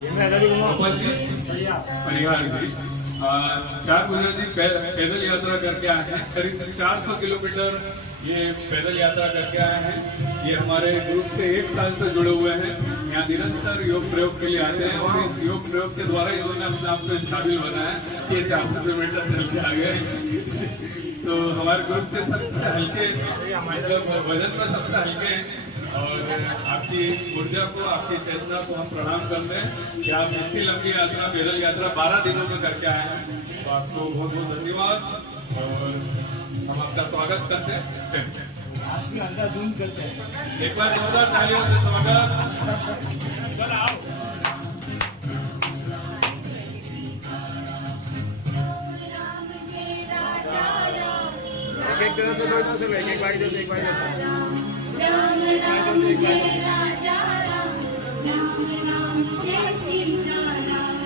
परिवार जी 4 गुजराती पैदल यात्रा करके आए हैं। करीब 400 किलोमीटर ये पैदल यात्रा करके आए हैं। ये हमारे ग्रुप से 1 साल से जुड़े हुए हैं। यहाँ निरंतर योग प्रयोग के लिए आते हैं और इस योग प्रयोग के द्वारा इन्होंने अपने आप को इस काबिल बनाया कि 400 किलोमीटर चल के आ गए। तो हमारे ग्रुप से सबसे हल्के, मतलब वजन में सबसे हल्के हैं। और आपकी ऊर्जा को, आपकी चेतना को हम प्रणाम करते हैं कि आप इतनी लंबी यात्रा, पैदल यात्रा 12 दिनों में करके आए हैं। तो आपको बहुत बहुत धन्यवाद और हम आपका स्वागत करते हैं। एक बार जोरदार तालियों से स्वागत। एक तरह से दो से एक बार राम राम जय राजा राम, राम राम जय सीताराम।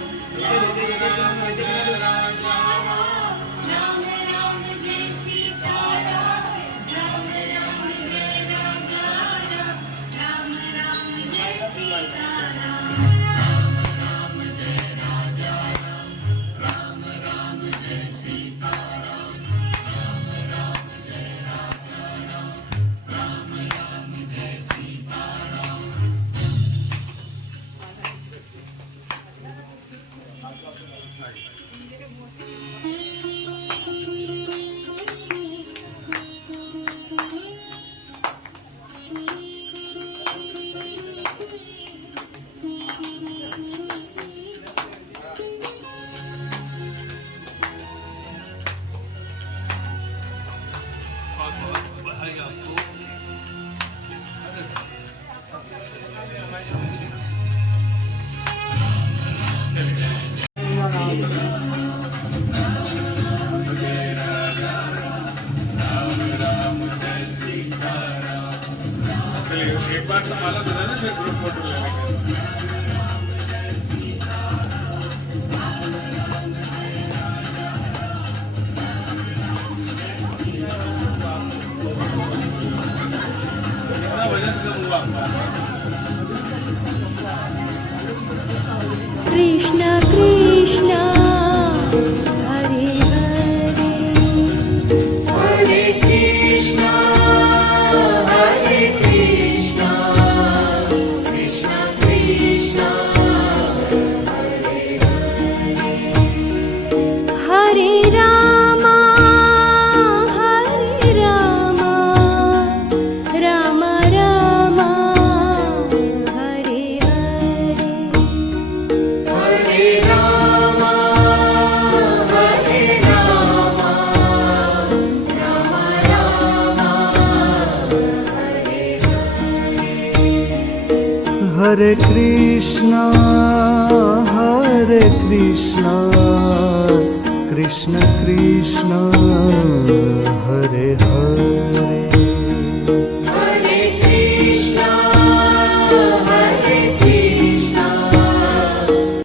राम राम जय राजा राम, राम राम जय सीताराम। राम राम जय राजा राम, राम राम जय सीताराम। राम जय राजा राम, राम राम जय सीताराम। एक बार तो माला बनाना, फिर ग्रुप फोटो लेने कितना वजन कम हुआ? कृष्ण कृष्ण हरे हरे, हरे कृष्ण हरे कृष्ण, कृष्ण कृष्ण हरे हरे, हरे राम राम राम हरे हरे, हरे राम राम राम हरे हरे, हरे कृष्ण कृष्ण कृष्ण हरे हरे।